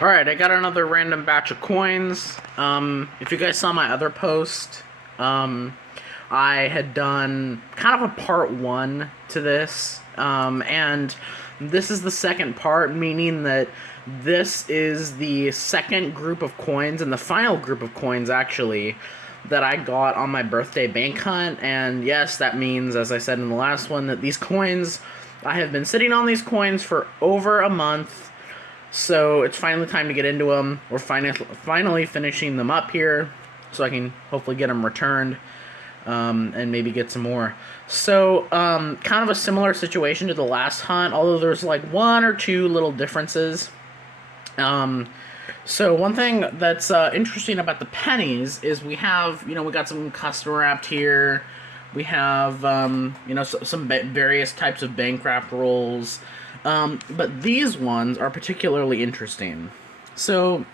Alright, I got another random batch of coins. If you guys saw my other post, I had done kind of a part one to this, and this is the second part, meaning that this is the second group of coins, and the final group of coins, actually, that I got on my birthday bank hunt. And yes, that means, as I said in the last one, that these coins, I have been sitting on these coins for over a month. So it's finally time to get into them. We're finally finishing them up here, so I can hopefully get them returned, and maybe get some more. So kind of a similar situation to the last hunt, although there's like one or two little differences. So one thing that's interesting about the pennies is we have, we got some custom wrapped here. We have, some various types of bank wrapped rolls. But these ones are particularly interesting. So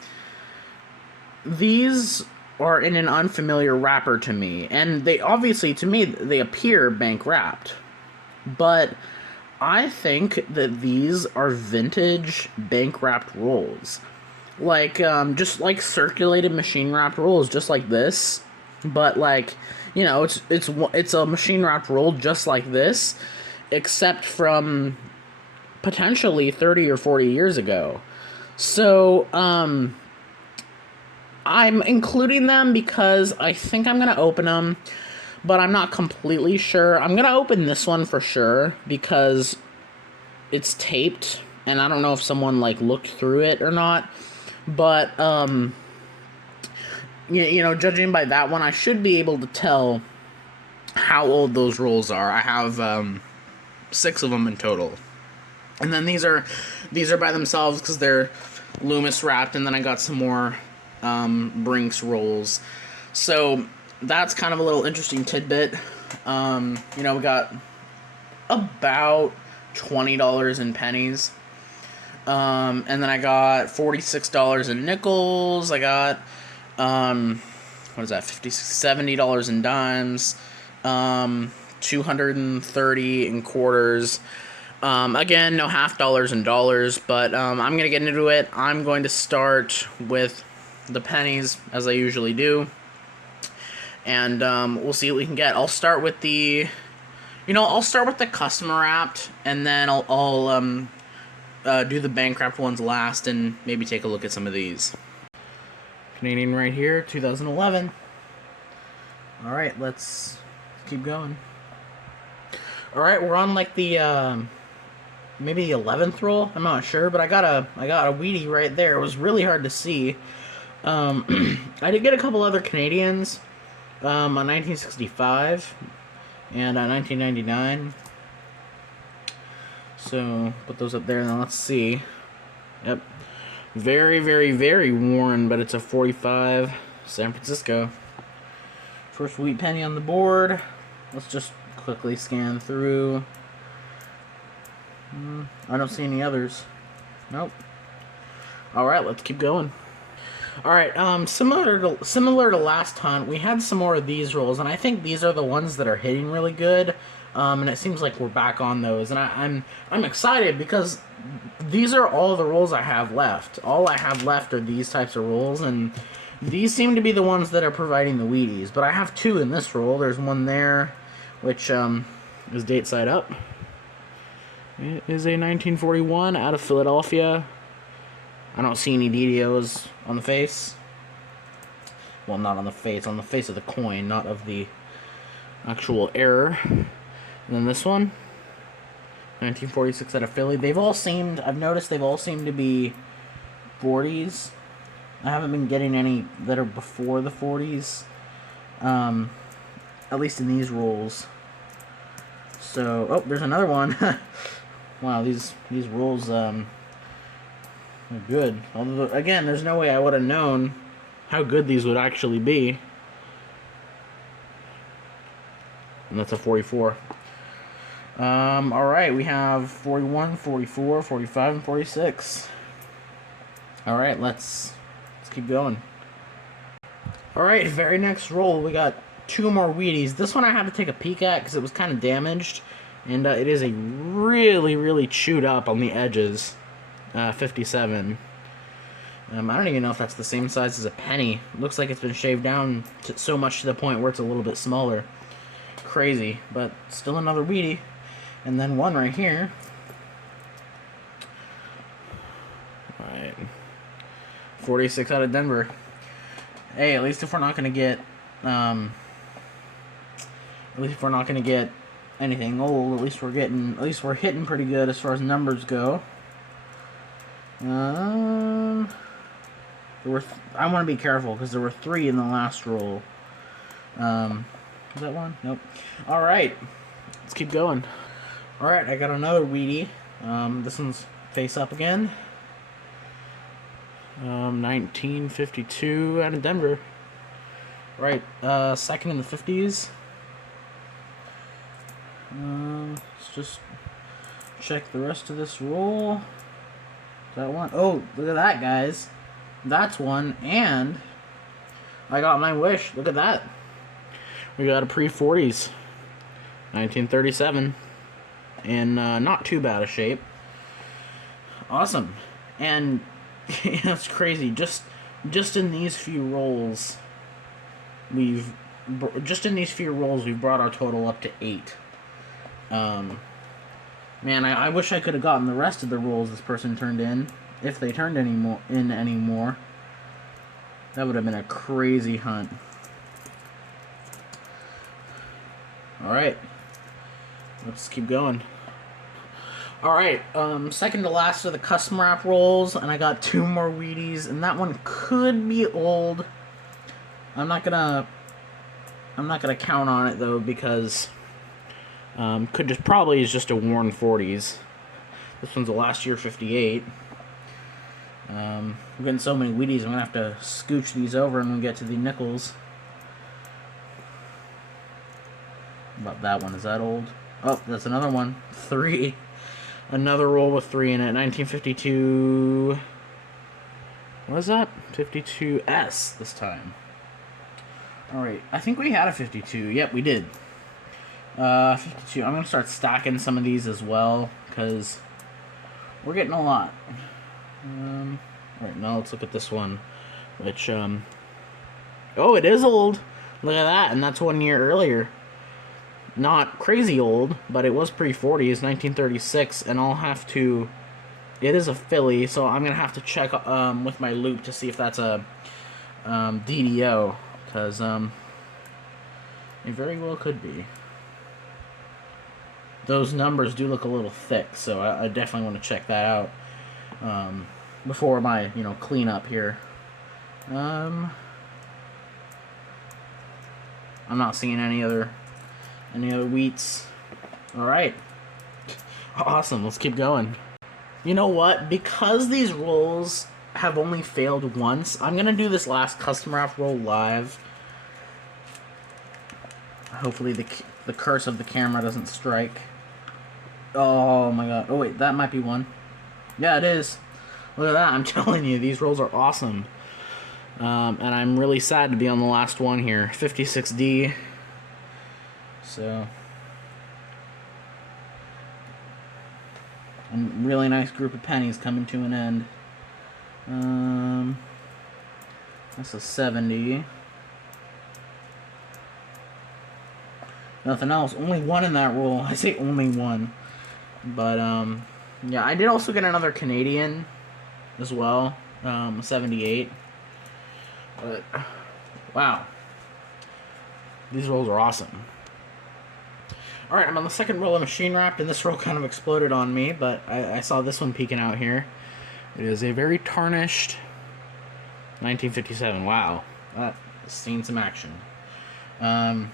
these are in an unfamiliar wrapper to me, and they obviously, to me, they appear bank wrapped. But I think that these are vintage bank wrapped rolls. Like, just like circulated machine wrapped rolls, just like this. But like, it's a machine wrapped roll just like this, except from potentially 30 or 40 years ago. So, I'm including them because I think I'm going to open them, but I'm not completely sure. I'm going to open this one for sure because it's taped, and I don't know if someone, like, looked through it or not. But, judging by that one, I should be able to tell how old those rolls are. I have, 6 of them in total. And then these are by themselves because they're Loomis wrapped, and then I got some more Brinks rolls. So that's kind of a little interesting tidbit. We got about $20 in pennies. And then I got $46 in nickels. I got $70 in dimes. 230 in quarters. Again, no half dollars and dollars, but I'm going to get into it. I'm going to start with the pennies, as I usually do, and we'll see what we can get. I'll start with the custom wrapped, and then I'll do the bank wrapped ones last, and maybe take a look at some of these. Canadian right here, 2011. Alright, let's keep going. Alright, we're on like the maybe the 11th roll. I'm not sure, but I got a Wheatie right there. It was really hard to see. I did get a couple other Canadians, on 1965 and on 1999. So put those up there, and then let's see. Yep, very, very, very worn, but it's a 45 San Francisco. First wheat penny on the board. Let's just quickly scan through. I don't see any others. Nope. Alright, let's keep going. Alright, similar to last hunt, we had some more of these rolls, and I think these are the ones that are hitting really good. And it seems like we're back on those, and I'm excited because these are all the rolls I have left. All I have left are these types of rolls, and these seem to be the ones that are providing the Wheaties. But I have 2 in this roll. There's one there, which is date side up. It is a 1941 out of Philadelphia. I don't see any DDOs on the face. Well, not on the face of the coin, not of the actual error. And then this one, 1946 out of Philly. I've noticed they've all seemed to be 40s. I haven't been getting any that are before the 40s. At least in these rolls. So, oh, there's another one. Wow, these rolls, are good. Although, again, there's no way I would have known how good these would actually be. And that's a 44. Alright, we have 41, 44, 45, and 46. Alright, let's keep going. Alright, very next roll, we got 2 more Wheaties. This one I had to take a peek at because it was kind of damaged. And it is a really, really chewed up on the edges. 57. I don't even know if that's the same size as a penny. It looks like it's been shaved down so much to the point where it's a little bit smaller. Crazy, but still another Wheatie. And then one right here. Alright. 46 out of Denver. Hey, at least if we're not gonna get anything old, at least we're hitting pretty good as far as numbers go. I want to be careful because there were 3 in the last roll. Is that one? Nope. Alright. Let's keep going. Alright, I got another Wheatie. This one's face up again. 1952 out of Denver. Right, second in the 50s. Let's just check the rest of this roll. Is that one? Oh, look at that, guys. That's one, and I got my wish. Look at that. We got a pre-40s. 1937. In not too bad a shape. Awesome. And it's crazy. Just in these few rolls, we've brought our total up to 8. Man, I wish I could have gotten the rest of the rolls this person turned in, if they turned any more. That would have been a crazy hunt. Alright. Let's keep going. Alright, second to last of the custom wrap rolls, and I got 2 more Wheaties, and that one could be old. I'm not gonna count on it though, because probably is just a worn 40s. This one's a last year 58. We're getting so many Wheaties, I'm gonna have to scooch these over and we'll get to the nickels. About that one, is that old? Oh, that's another one. 3. Another roll with 3 in it. 1952. What is that? 52S this time. Alright, I think we had a 52. Yep, we did. 52. I'm going to start stacking some of these as well, because we're getting a lot. Alright, now let's look at this one, which, oh, it is old. Look at that, and that's 1 year earlier. Not crazy old, but it was pre-40s, 1936, and I'll have to... It is a Philly, so I'm going to have to check with my loop to see if that's a DDO, because it very well could be. Those numbers do look a little thick, so I definitely want to check that out before my, cleanup here. I'm not seeing any other wheats. Alright. Awesome, let's keep going. You know what? Because these rolls have only failed once, I'm going to do this last custom wrap roll live. Hopefully the curse of the camera doesn't strike. Oh my god. Oh wait, that might be one. Yeah, it is. Look at that, I'm telling you, these rolls are awesome. And I'm really sad to be on the last one here. 56D. So, a really nice group of pennies coming to an end. That's a 70. Nothing else. Only one in that roll. I say only one. But, yeah, I did also get another Canadian as well. 78. But, wow. These rolls are awesome. Alright, I'm on the second roll of machine wrapped, and this roll kind of exploded on me, but I saw this one peeking out here. It is a very tarnished 1957. Wow. That's seen some action. Wow,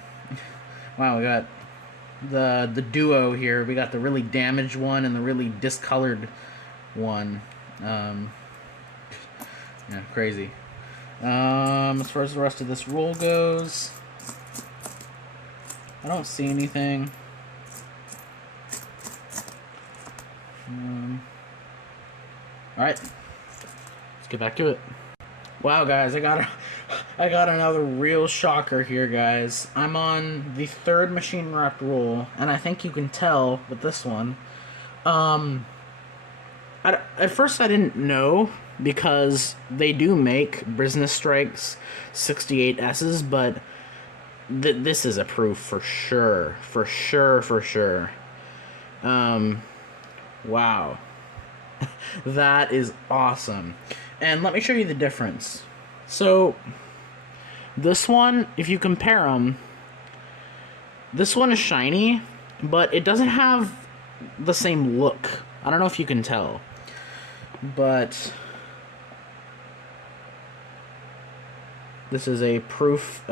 we got the duo here. We got the really damaged one and the really discolored one. Yeah, crazy. As far as the rest of this roll goes, I don't see anything. Alright, let's get back to it. Wow, guys, I got another real shocker here, guys. I'm on the 3rd machine wrapped roll, and I think you can tell with this one. At first I didn't know because they do make Business Strikes 68S's, but this is a proof for sure. For sure, for sure. Wow. That is awesome. And let me show you the difference. So, this one, if you compare them, this one is shiny, but it doesn't have the same look. I don't know if you can tell. But this is a proof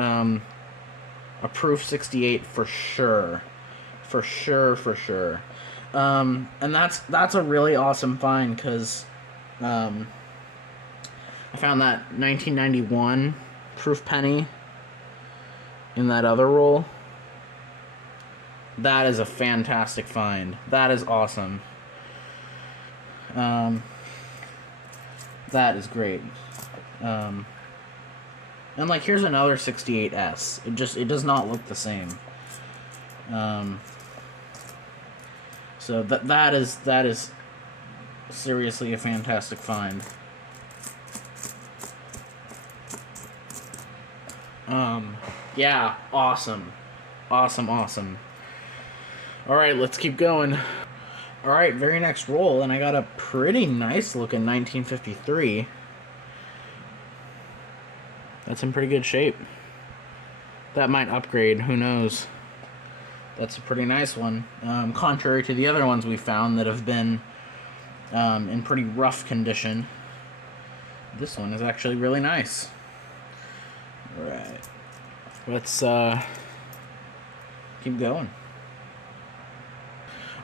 68 for sure. For sure, for sure. And that's a really awesome find, because I found that 1991 proof penny in that other roll. That is a fantastic find. That is awesome. That is great. And like, here's another 68S. It does not look the same. So that is seriously a fantastic find. Yeah, awesome. Awesome. Alright, let's keep going. Alright, very next roll, and I got a pretty nice looking 1953. That's in pretty good shape. That might upgrade, who knows. That's a pretty nice one. Contrary to the other ones we found that have been in pretty rough condition. This one is actually really nice. Alright. Let's keep going.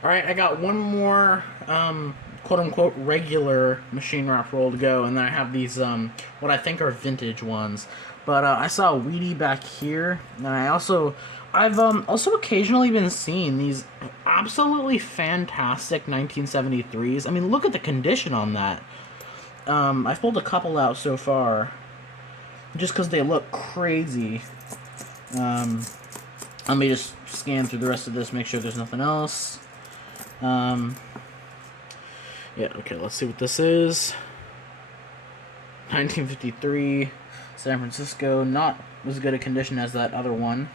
Alright, I got one more quote-unquote regular machine wrap roll to go, and then I have these what I think are vintage ones. But I saw a Wheatie back here, and I've also occasionally been seeing these absolutely fantastic 1973s. I mean, look at the condition on that. I've pulled a couple out so far, just because they look crazy. Let me just scan through the rest of this, make sure there's nothing else. Yeah, okay, let's see what this is. 1953, San Francisco, not as good a condition as that other one.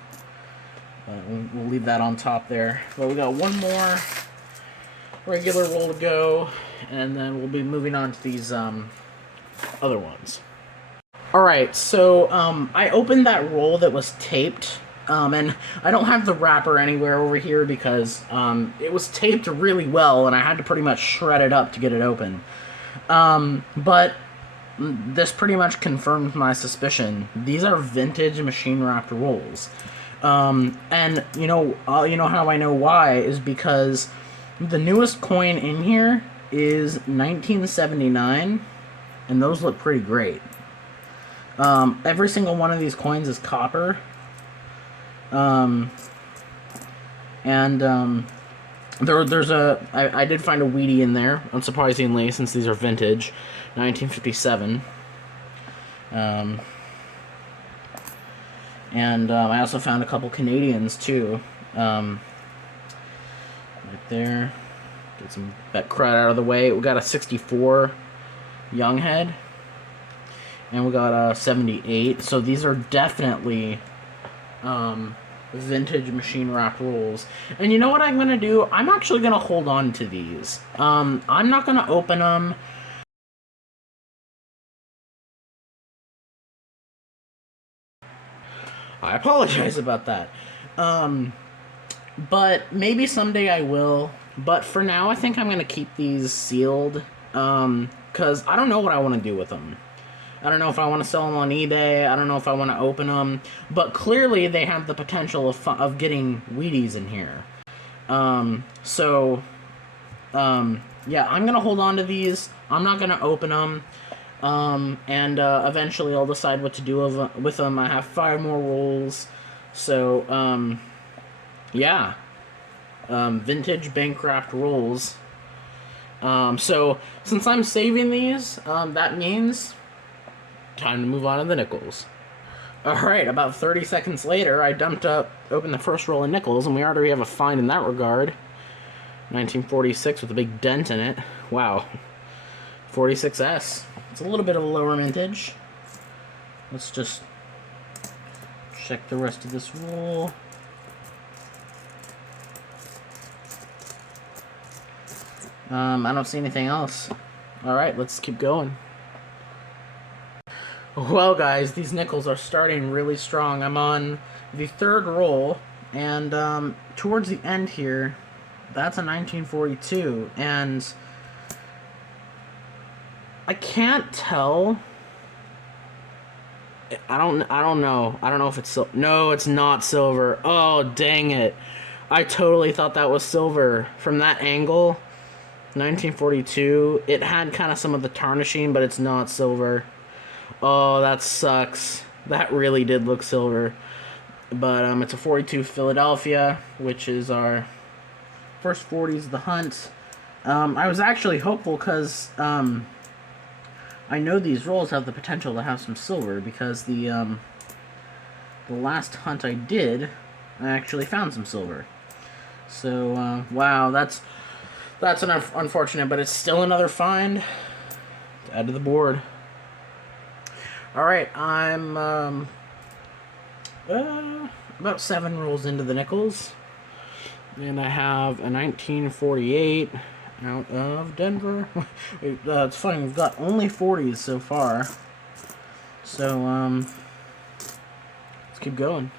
We'll leave that on top there. But we got one more regular roll to go, and then we'll be moving on to these other ones. Alright, so I opened that roll that was taped, and I don't have the wrapper anywhere over here because it was taped really well, and I had to pretty much shred it up to get it open. But this pretty much confirmed my suspicion. These are vintage machine wrapped rolls. And you know how I know why is because the newest coin in here is 1979, and those look pretty great. Every single one of these coins is copper. I did find a Wheatie in there, unsurprisingly, since these are vintage, 1957. I also found a couple Canadians, too. Right there. Get some bet crud out of the way. We got a 64 Younghead. And we got a 78. So these are definitely vintage machine wrap rolls. And you know what I'm going to do? I'm actually going to hold on to these. I'm not going to open them. I apologize about that. But maybe someday I will. But for now, I think I'm going to keep these sealed. Because I don't know what I want to do with them. I don't know if I want to sell them on eBay. I don't know if I want to open them. But clearly, they have the potential of getting Wheaties in here. Yeah, I'm going to hold on to these. I'm not going to open them. Eventually I'll decide what to do with them. I have 5 more rolls. So, yeah. Vintage bank wrapped rolls. So, since I'm saving these, that means time to move on to the nickels. Alright, about 30 seconds later, I opened the first roll of nickels, and we already have a find in that regard. 1946 with a big dent in it. Wow. 46S. It's a little bit of a lower mintage. Let's just check the rest of this roll. I don't see anything else. Alright, let's keep going. Well, guys, these nickels are starting really strong. I'm on the third roll, and towards the end here, that's a 1942, and I can't tell. I don't know. I don't know if it's silver. No, it's not silver. Oh, dang it. I totally thought that was silver. From that angle, 1942, it had kind of some of the tarnishing, but it's not silver. Oh, that sucks. That really did look silver. But it's a 42 Philadelphia, which is our first 40s of the hunt. I was actually hopeful because I know these rolls have the potential to have some silver because the last hunt I did, I actually found some silver. So wow, that's unfortunate, but it's still another find to add to the board. All right, I'm about 7 rolls into the nickels, and I have a 1948 out of Denver. It's funny, we've got only 40s so far, so let's keep going.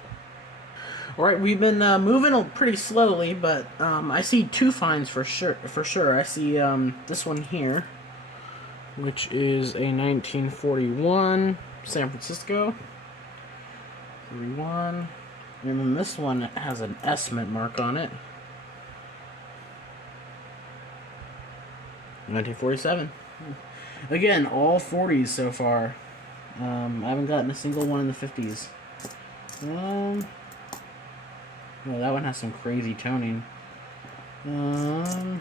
Alright, we've been moving pretty slowly, but I see 2 finds for sure. I see this one here, which is a 1941 San Francisco 41, and then this one has an S-mint mark on it. 1947. Again, all 40s so far. I haven't gotten a single one in the 50s. Well, that one has some crazy toning. I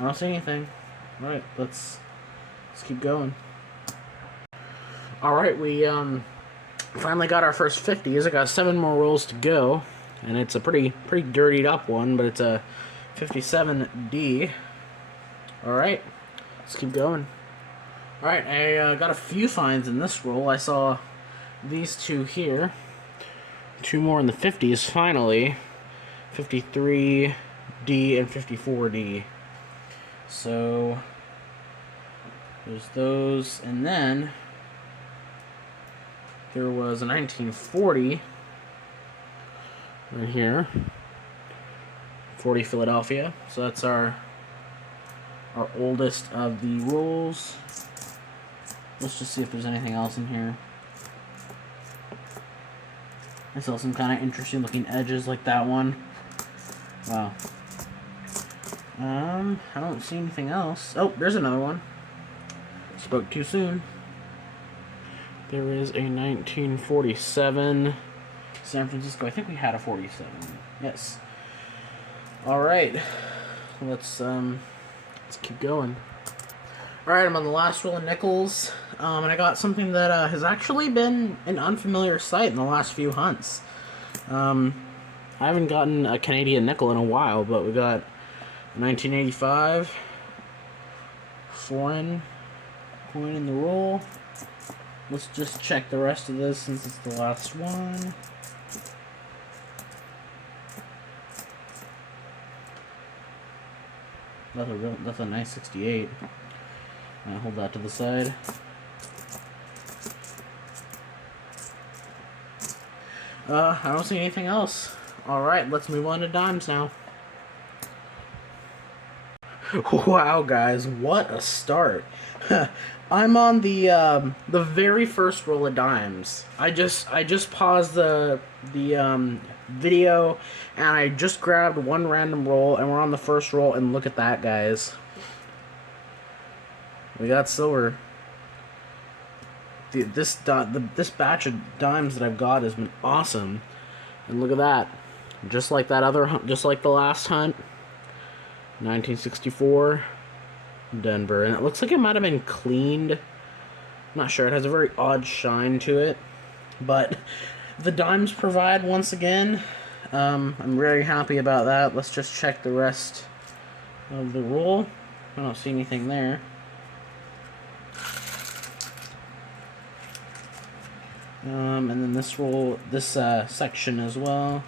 don't see anything. Alright, let's keep going. Alright, we finally got our first 50s. I got 7 more rolls to go. And it's a pretty dirtied up one, but it's a 57D. Alright, let's keep going. Alright, I got a few finds in this roll. I saw these 2 here. 2 more in the 50s, finally. 53D and 54D. So, there's those. And then, there was a 1940 right here. 40 Philadelphia. So that's our oldest of the rolls. Let's just see if there's anything else in here. I saw some kind of interesting looking edges like that one. Wow. I don't see anything else. Oh, there's another one. Spoke too soon. There is a 1947 San Francisco. I think we had a 47. Yes. Alright. Let's keep going. Alright, I'm on the last roll of nickels. And I got something that has actually been an unfamiliar sight in the last few hunts. I haven't gotten a Canadian nickel in a while, but we got 1985 foreign coin in the roll. Let's just check the rest of this since it's the last one. That's a nice 68. I'll hold that to the side. I don't see anything else. Alright, let's move on to dimes now. Wow, guys, what a start. I'm on the very first roll of dimes. I just paused the video, and I just grabbed one random roll, and we're on the first roll, and look at that, guys. We got silver. This batch of dimes that I've got has been awesome, and look at that. Just like that other hunt, just like the last hunt. 1964, Denver, and it looks like it might have been cleaned. I'm not sure. It has a very odd shine to it, but the dimes provide once again. I'm very happy about that. Let's just check the rest of the roll. I don't see anything there. And then this roll, this section as well.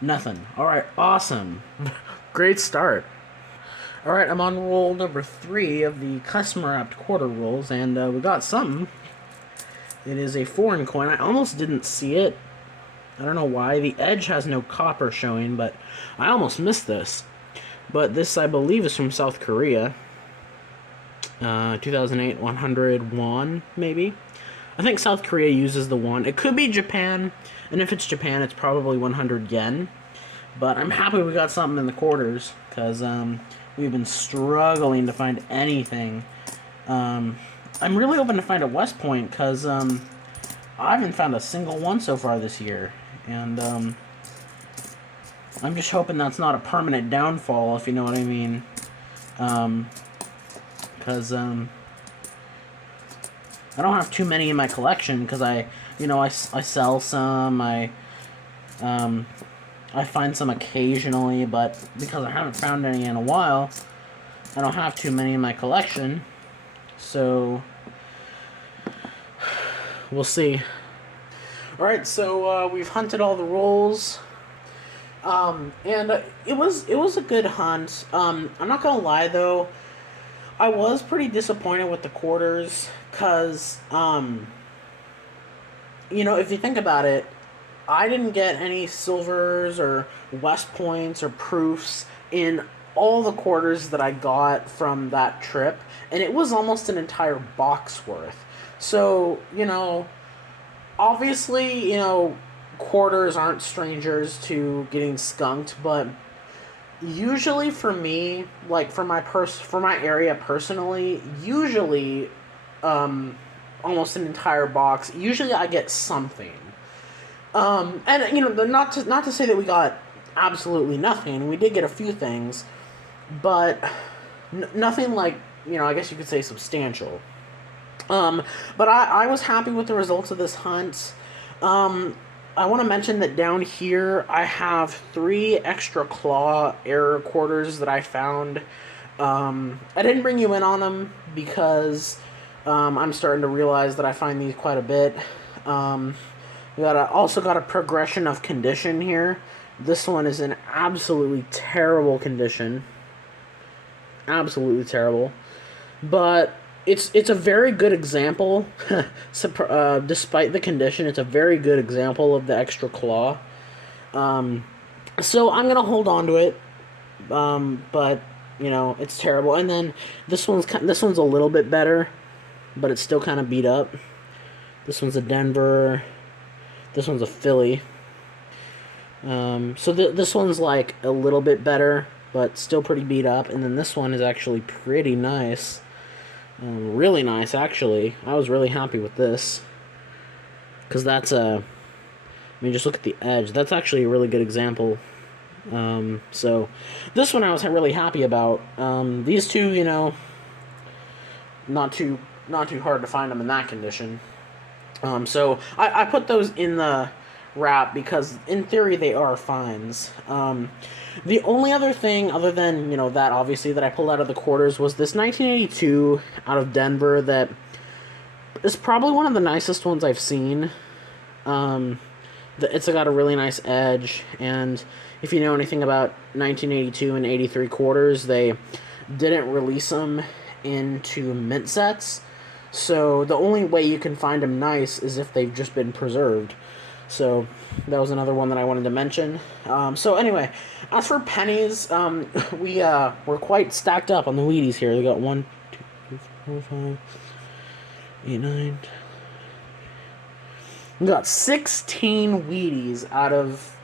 Nothing. Alright, awesome. Great start. Alright, I'm on roll number 3 of the customer wrapped quarter rolls, and we got something. It is a foreign coin. I almost didn't see it. I don't know why. The edge has no copper showing, but I almost missed this. But this, I believe, is from South Korea. 2008 100 won, maybe? I think South Korea uses the won. It could be Japan, and if it's Japan, it's probably 100 yen. But I'm happy we got something in the quarters, because we've been struggling to find anything. I'm really hoping to find a West Point, because I haven't found a single one so far this year. And I'm just hoping that's not a permanent downfall, if you know what I mean. Because I don't have too many in my collection, because I sell some, I find some occasionally, but because I haven't found any in a while, I don't have too many in my collection, so we'll see. Alright, so we've hunted all the rolls, and it was a good hunt. I'm not gonna lie though, I was pretty disappointed with the quarters, because, if you think about it, I didn't get any silvers or West Points or proofs in all the quarters that I got from that trip, and it was almost an entire box worth. So, obviously, quarters aren't strangers to getting skunked, but usually for me, like for my area personally, usually almost an entire box. Usually I get something. And not to say that we got absolutely nothing. We did get a few things, but nothing like, I guess you could say substantial. But I was happy with the results of this hunt. I want to mention that down here I have 3 extra claw error quarters that I found. I didn't bring you in on them because I'm starting to realize that I find these quite a bit. We also got a progression of condition here. This one is in absolutely terrible condition. Absolutely terrible. But it's a very good example. Despite the condition, it's a very good example of the extra claw. So I'm gonna hold on to it. But it's terrible. And then this one's a little bit better, but it's still kind of beat up. This one's a Denver. This one's a Philly. So this one's like a little bit better, but still pretty beat up. And then this one is actually pretty nice. Really nice, actually. I was really happy with this. Because that's just look at the edge. That's actually a really good example. So this one I was really happy about. These two, not too hard to find them in that condition. So I put those in the wrap because in theory they are fines. The only other thing other than, that obviously that I pulled out of the quarters was this 1982 out of Denver that is probably one of the nicest ones I've seen. It's got a really nice edge, and if you know anything about 1982 and 83 quarters, they didn't release them into mint sets. So the only way you can find them nice is if they've just been preserved. So that was another one that I wanted to mention. So anyway, as for pennies, we're quite stacked up on the Wheaties here. We got 1, 2, 3, 4, 5, 8, 9. We got 16 Wheaties out of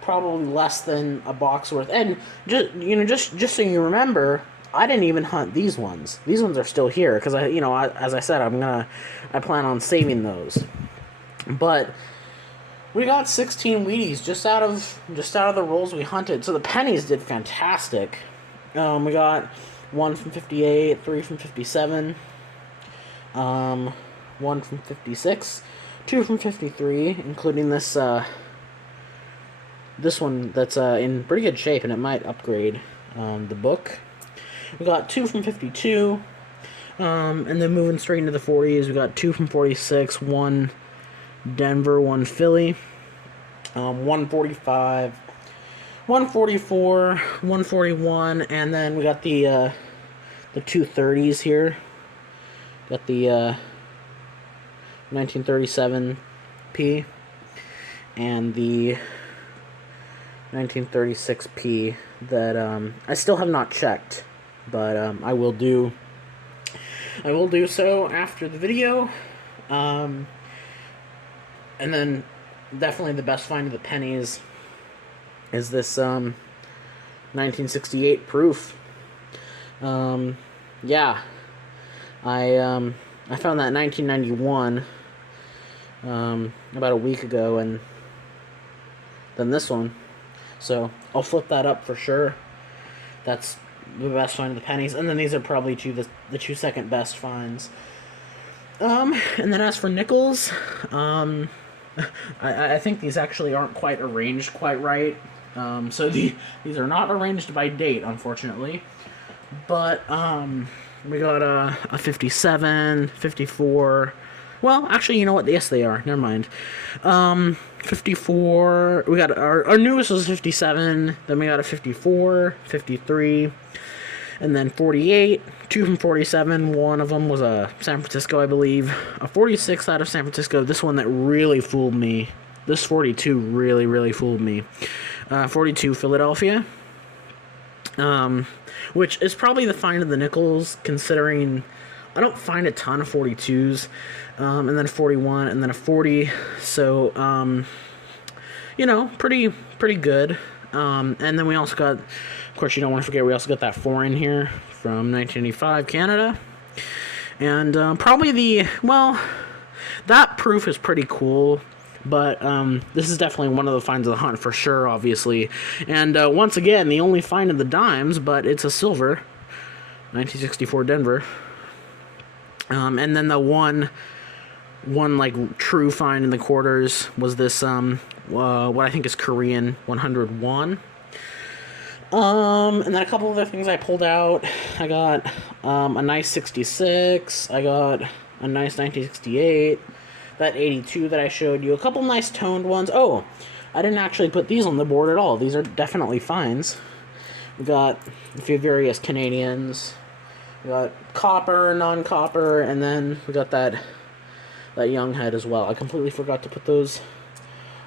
probably less than a box worth. And just so you remember, I didn't even hunt these ones. These ones are still here because as I said, I plan on saving those. But we got 16 Wheaties just out of the rolls we hunted. So the pennies did fantastic. We got 1 from 58, 3 from 57, 1 from 56, 2 from 53, including this this one that's in pretty good shape, and it might upgrade the book. We got 2 from 52, and then moving straight into the 40s, we got 2 from 46, 1 Denver, 1 Philly, 145, 144, 141, and then we got the 230s here. Got the 1937P and the 1936P that I still have not checked, but I will do so after the video. And then definitely the best find of the pennies is this 1968 proof. Yeah, I found that in 1991 about a week ago, and then this one. So I'll flip that up for sure. That's the best find of the pennies, and then these are probably the 2 second best finds. And then as for nickels, I think these actually aren't quite arranged quite right. So these are not arranged by date, unfortunately. But we got a 57, 54. Well, actually, you know what? Yes, they are. Never mind. 54. We got our newest was 57. Then we got a 54, 53, and then 48. 2 from 47. One of them was a San Francisco, I believe. A 46 out of San Francisco. This one that really fooled me. This 42 really, really fooled me. 42 Philadelphia. Which is probably the find of the nickels, considering I don't find a ton of 42s, and then a 41, and then a 40, so, pretty good. And then we also got, of course, you don't want to forget, we also got that 4 in here from 1985 Canada, and probably that proof is pretty cool. But this is definitely one of the finds of the hunt for sure, obviously. And once again, the only find of the dimes, but it's a silver, 1964 Denver. And then the one like true find in the quarters was this what I think is Korean 101. And then a couple other things I pulled out. I got a nice 66. I got a nice 1968. That 82 that I showed you. A couple nice toned ones. Oh, I didn't actually put these on the board at all. These are definitely finds. We got a few various Canadians. We got copper, non-copper, and then we got that young head as well. I completely forgot to put those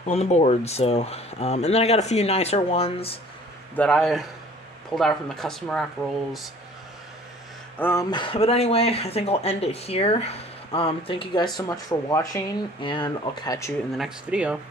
on the board. So, and then I got a few nicer ones that I pulled out from the customer app rolls. But anyway, I think I'll end it here. Thank you guys so much for watching, and I'll catch you in the next video.